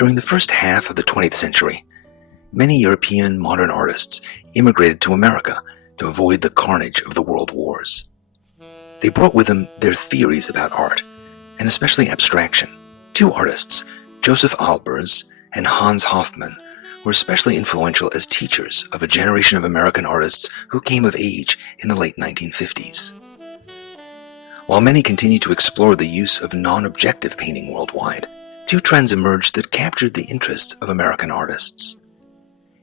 During the first half of the 20th century, many European modern artists immigrated to America to avoid the carnage of the world wars. They brought with them their theories about art, and especially abstraction. Two artists, Joseph Albers and Hans Hofmann, were especially influential as teachers of a generation of American artists who came of age in the late 1950s. While many continued to explore the use of non-objective painting worldwide, two trends emerged that captured the interest of American artists.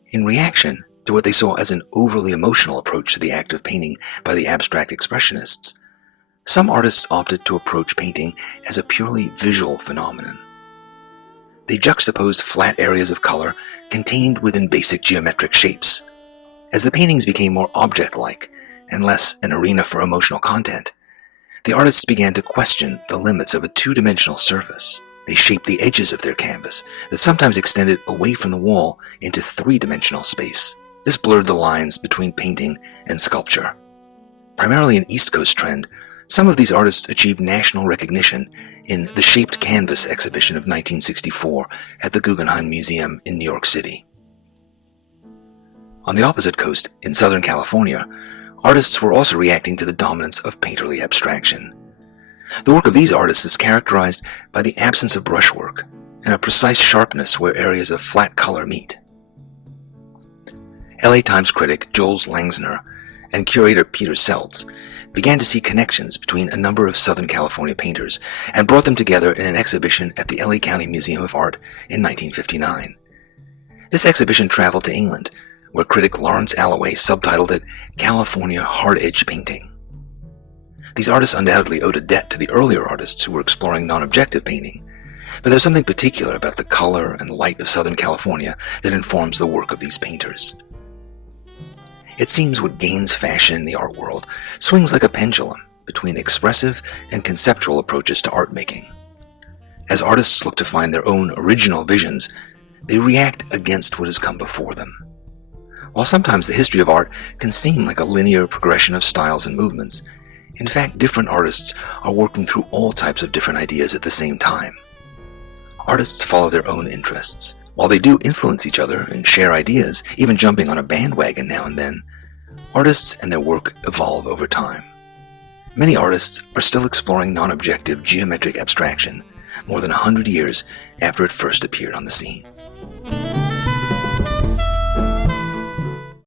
In reaction to what they saw as an overly emotional approach to the act of painting by the abstract expressionists, some artists opted to approach painting as a purely visual phenomenon. They juxtaposed flat areas of color contained within basic geometric shapes. As the paintings became more object-like and less an arena for emotional content, the artists began to question the limits of a two-dimensional surface. They shaped the edges of their canvas that sometimes extended away from the wall into three-dimensional space. This blurred the lines between painting and sculpture. Primarily an East Coast trend, some of these artists achieved national recognition in the Shaped Canvas exhibition of 1964 at the Guggenheim Museum in New York City. On the opposite coast, in Southern California, artists were also reacting to the dominance of painterly abstraction. The work of these artists is characterized by the absence of brushwork and a precise sharpness where areas of flat color meet. LA Times critic Jules Langsner and curator Peter Seltz began to see connections between a number of Southern California painters and brought them together in an exhibition at the LA County Museum of Art in 1959. This exhibition traveled to England, where critic Lawrence Alloway subtitled it California Hard-Edge Painting. These artists undoubtedly owed a debt to the earlier artists who were exploring non-objective painting, but there's something particular about the color and light of Southern California that informs the work of these painters. It seems what gains fashion in the art world swings like a pendulum between expressive and conceptual approaches to art making. As artists look to find their own original visions, they react against what has come before them. While sometimes the history of art can seem like a linear progression of styles and movements, in fact, different artists are working through all types of different ideas at the same time. Artists follow their own interests. While they do influence each other and share ideas, even jumping on a bandwagon now and then, artists and their work evolve over time. Many artists are still exploring non-objective geometric abstraction more than 100 years after it first appeared on the scene.